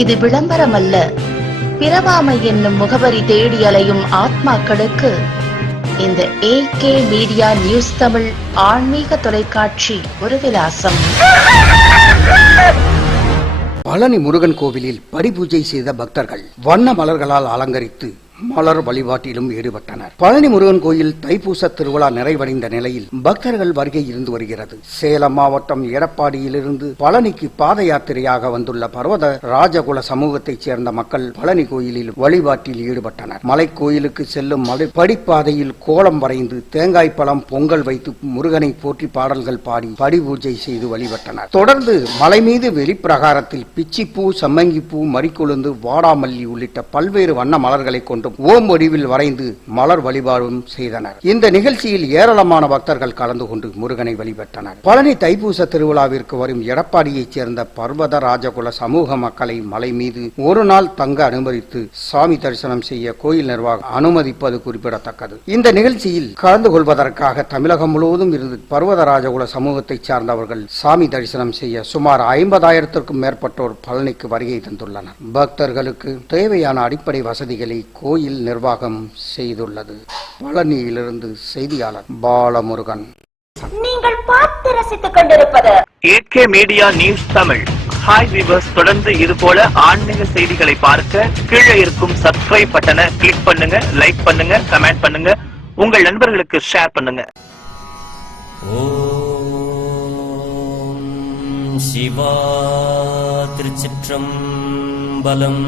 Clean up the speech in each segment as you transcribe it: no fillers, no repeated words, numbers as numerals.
இது விளம்பரமல்ல. பிறவாமை என்னும் முகவரி தேடி அலையும் ஆத்மாக்களுக்கு இந்த AK மீடியா நியூஸ் தமிழ் ஆன்மீக தொலைக்காட்சி ஒரு விலாசம். பழனி முருகன் கோவிலில் படிபூஜை செய்த பக்தர்கள் வண்ண மலர்களால் அலங்கரித்து மலர் வழிபாட்டிலும் ஈடுபட்டனர். பழனி முருகன் கோயில் தைப்பூச திருவிழா நிறைவடைந்த நிலையில் பக்தர்கள் வருகை இருந்து வருகிறது. சேலம் மாவட்டம் எடப்பாடியிலிருந்து பழனிக்கு பாத யாத்திரையாக வந்துள்ள பர்வத ராஜகுல சமூகத்தைச் சேர்ந்த மக்கள் பழனி கோயிலில் வழிபாட்டில் ஈடுபட்டனர். மலை கோயிலுக்கு செல்லும் படிப்பாதையில் கோலம் வரைந்து தேங்காய் பழம் பொங்கல் வைத்து முருகனை போற்றி பாடல்கள் பாடி படிபூஜை செய்து வழிபட்டனர். தொடர்ந்து மலை மீது வெளிப்பிரகாரத்தில் பிச்சிப்பூ, சம்மங்கிப்பூ, மறிக்கொழுந்து, வாடாமல்லி உள்ளிட்ட பல்வேறு வண்ண மலர்களை கொண்டு ஓம் வடிவில் வரைந்து மலர் வழிபாடும் செய்தனர். இந்த நிகழ்ச்சியில் ஏராளமான பக்தர்கள் கலந்து கொண்டு முருகனை வழிபட்டனர். பழனி தைப்பூச திருவிழாவிற்கு வரும் எடப்பாடியைச் சேர்ந்த பர்வத ராஜகுல சமூக மக்களை மலை மீது ஒரு நாள் தங்க அனுமதித்து சாமி தரிசனம் செய்ய கோயில் நிர்வாகம் அனுமதிப்பது குறிப்பிடத்தக்கது. இந்த நிகழ்ச்சியில் கலந்து கொள்வதற்காக தமிழகம் முழுவதும் இருந்து பர்வத ராஜகுல சமூகத்தைச் சார்ந்தவர்கள் சாமி தரிசனம் செய்ய சுமார் 50,000க்கும் மேற்பட்டோர் பழனிக்கு வருகை தந்துள்ளனர். பக்தர்களுக்கு தேவையான அடிப்படை வசதிகளை கோயில் நிர்வாகம் செய்துள்ளது. பழனியிலிருந்து செய்தியாளர் பாலமுருகன். நீங்கள் பார்த்து ரசித்துக் கொண்டிருப்பது AK media news Tamil. Hi viewers, தொடர்ந்து இது போல ஆன்மீக செய்திகளை பார்க்க கீழே இருக்கும் சப்ஸ்கிரைப் பட்டனை கிளிக் பண்ணுங்க, லைக் பண்ணுங்க, கமெண்ட் பண்ணுங்க, உங்கள் நண்பர்களுக்கு ஷேர் பண்ணுங்க. ஓம் சிவா திருச்சிற்றம்பலம்.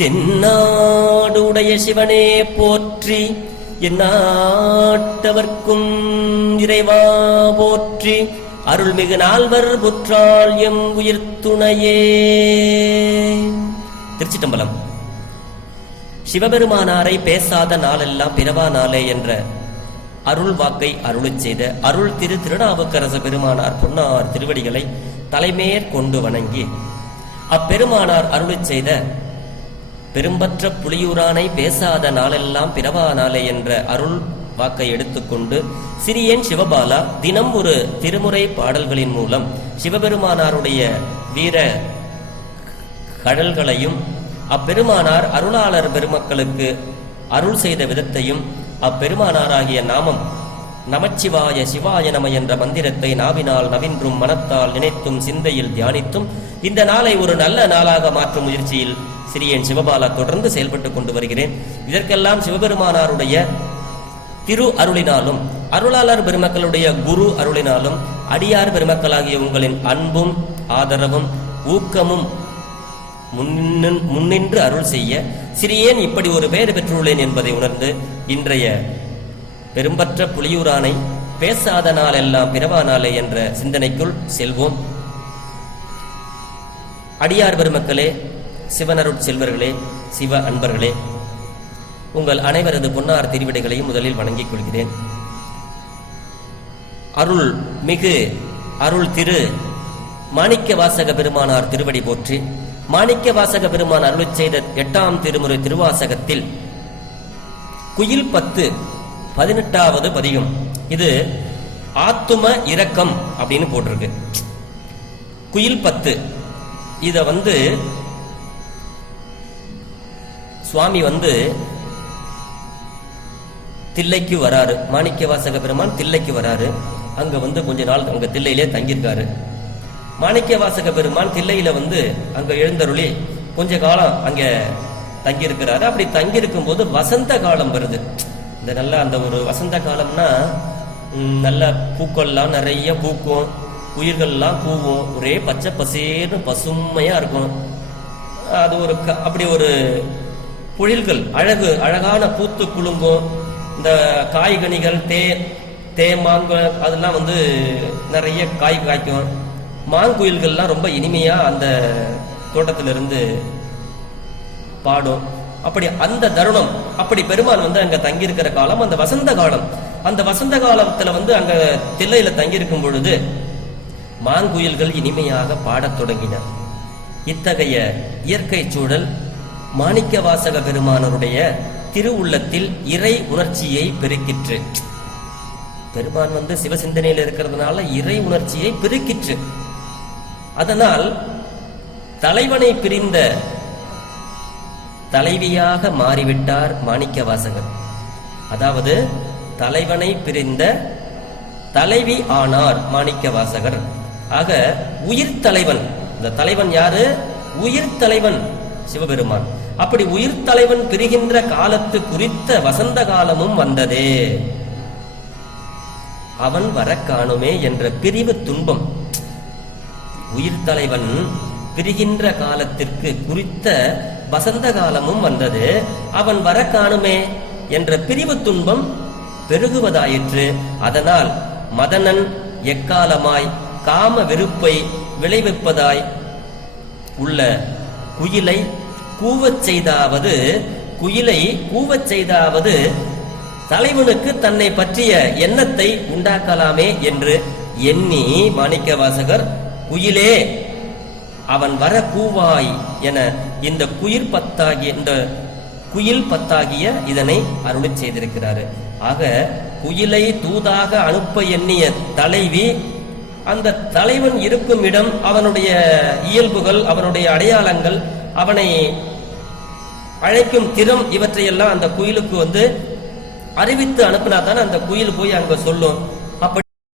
தென்னாடுடைய சிவனே போற்றி, எந்நாட்டவர்க்கும் இறைவா போற்றி, அருள்மிகு நால்வர் புற்றால் எம் உயிர் துணையே. திருச்சிட்டம்பலம். சிவபெருமானாரை பேசாத நாளெல்லாம் பிறவா நாளே என்ற அருள் வாக்கை அருளச் செய்த அருள் திருநாவுக்கரச பெருமானார் பொன்னார் திருவடிகளை தலைமேற் கொண்டு வணங்கி அப்பெருமானார் அருளச் செய்த பெரும்பற்ற புலியூரானை பேசாத நாளெல்லாம் பிறவா நாளே என்ற அருள் வாக்கை எடுத்துக்கொண்டு சிறியன் சிவபாலா தினம் ஒரு திருமுறை பாடல்களின் மூலம் சிவபெருமானாருடைய வீர கடல்களையும் அப்பெருமானார் அருளாளர் பெருமக்களுக்கு அருள் செய்த விதத்தையும் அப்பெருமானாராகிய நாமம் நமச்சிவாய சிவாய நம என்ற மந்திரத்தை நாவினால் நவின்றும் மனத்தால் நினைத்தும் சிந்தையில் தியானித்தும் இந்த நாளை ஒரு நல்ல நாளாக மாற்றும் முயற்சியில் சிறியன் சிவபாலா தொடர்ந்து செயல்பட்டுக் கொண்டு வருகிறேன். இதற்கெல்லாம் சிவபெருமானாருடைய திரு அருளினாலும் அருளாளர் பெருமக்களுடைய குரு அருளினாலும் அடியார் பெருமக்களாகிய உங்களின் அன்பும் ஆதரவும் ஊக்கமும் முன்னின்று அருள் செய்ய சிறியேன் இப்படி ஒரு பெயர் பெற்றுள்ளேன் என்பதை உணர்ந்து இன்றைய பெரும்பற்ற புலியூரானை பேசாத நாள் எல்லாம் பிறவா நாளே என்ற சிந்தனைக்குள் செல்வோம். அடியார் பெருமக்களே, சிவனருட் செல்வர்களே, சிவ அன்பர்களே, உங்கள் அனைவரது பொன்னார் திருவிடைகளையும் முதலில் வணங்கிக் கொள்கிறேன். அருள் மிகு அருள் திரு மாணிக்க வாசக பெருமானார் திருவடி போற்றி. மாணிக்க வாசக பெருமான் அருள் செய்த 8ஆம் திருமுறை திருவாசகத்தில் குயில் 10 18வது பதிகம். இது ஆத்தும இரக்கம் அப்படின்னு போட்டிருக்கு. குயில் 10 இத சுவாமி தில்லைக்கு வராரு. மாணிக்க வாசக பெருமான் தில்லைக்கு வராரு. அங்க கொஞ்ச நாள் அங்க தில்லையிலே தங்கியிருக்காரு. மாணிக்க வாசக பெருமான் தில்லையில அங்க எழுந்தருளி கொஞ்ச காலம் அங்க தங்கியிருக்கிறாரு. அப்படி தங்கியிருக்கும் போது வசந்த காலம் வருது. இந்த நல்ல அந்த ஒரு வசந்த காலம்னா நல்ல பூக்கள்லாம் நிறைய பூக்கும், உயிர்கள்லாம் பூவும், ஒரே பச்சை பசேர்னு பசுமையா இருக்கும். அது ஒரு அப்படி ஒரு பொழில்கள் அழகான பூத்து குலுங்கும். இந்த காய்கனிகள் தேமாங்க அதெல்லாம் நிறைய காய் காய்க்கும். மாங்குயில்கள்லாம் ரொம்ப இனிமையா அந்த தோட்டத்திலிருந்து பாடும். அப்படி அந்த தருணம், அப்படி பெருமான் அங்க தங்கியிருக்கிற காலம் அந்த வசந்த காலம். அந்த வசந்த காலத்துல அங்க தில்லையில தங்கியிருக்கும் பொழுது மாங்குயில்கள் இனிமையாக பாடத் தொடங்கின. இத்தகைய இயற்கை சூழல் மாணிக்க வாசக பெருமானருடைய திருவுள்ளத்தில் இறை உணர்ச்சியை பெருக்கிற்று. பெருமான் சிவசிந்தனையில் இருக்கிறதுனால இறை உணர்ச்சியை பெருக்கிற்று. அதனால் தலைவனை பிரிந்த தலைவியாக மாறிவிட்டார் மாணிக்கவாசகர். அதாவது தலைவனை பிரிந்த தலைவி ஆனார் மாணிக்கவாசகர். ஆக உயிர் தலைவன், இந்த தலைவன் யாரு? உயிர் தலைவன் சிவபெருமான். அப்படி உயிர் தலைவன் பிரிகின்ற காலத்து குறித்த வசந்த காலமும் வந்ததே. அவன் வர காணுமே என்ற பிரிவு துன்பம். உயிர் தலைவன் பிரிகின்ற காலத்திற்கு குறித்த வசந்த காலமும் வந்தது. அவன் வர காணுமே என்ற பிரிவு துன்பம் பெருகுவதாயிற்று. அதனால் மதனன் எக்காலமாய் காம வெறுப்பை விளைவிப்பதாய் உள்ள குயிலை கூவச் செய்தாவது தலைவனுக்கு தன்னை பற்றிய எண்ணத்தை உண்டாக்கலாமே என்று எண்ணி மாணிக்கவாசகர் குயிலே அவன் வர கூவாய் என இந்த குயில் பத்தாகிய இதனை அருளிச் செய்திருக்கிறார். ஆக குயிலை தூதாக அனுப்ப எண்ணிய தலைவி, அந்த தலைவன் இருக்கும் இடம், அவனுடைய இயல்புகள், அவனுடைய அடையாளங்கள், அவனை அழைக்கும் திறம், இவற்றையெல்லாம் அந்த குயிலுக்கு அறிவித்து அனுப்பினா தான் அந்த குயில் போய் அங்க சொல்லும்.